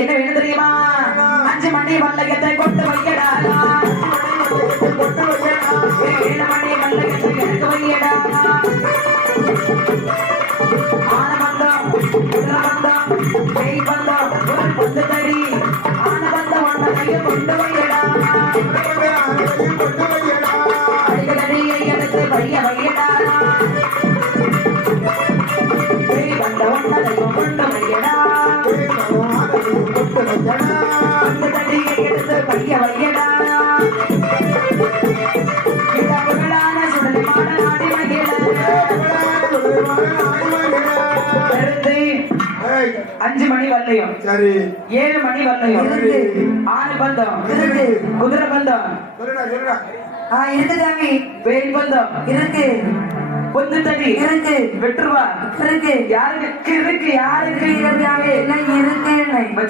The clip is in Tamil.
என்ன வேணும் தெரியுமா? 5 மணி மல்லையத்தை கொண்டு வையடா, 7 மணி மல்லையத்தை எனக்கு வையடா. ஆனபந்தம் குதிரபந்தம் பேய் பந்தம் ஒரு பந்து தடி, ஆனபந்தம் ஒன்றைய கொண்டு வையடா, அடிக்கடியை எடுத்து வைய வையடா, பேய் பந்த ஒன்றையும் கொண்டு வையடா, பந்து தடியை எடுத்து வைய வையடா. சுடலிமான நாடி மகிழ 5 மணி வல்லையும் 7 மணி வல்லையும் ஆணு பந்தம் குதிரை பந்தம் இருக்கு சாமி. வேல் பந்தம் இருக்கு. பொந்து தடி இருக்கு. வெட்டுருவா இருக்கு. யாருக்கு இருக்கு? யாருக்கு எல்லாம் இருக்கு.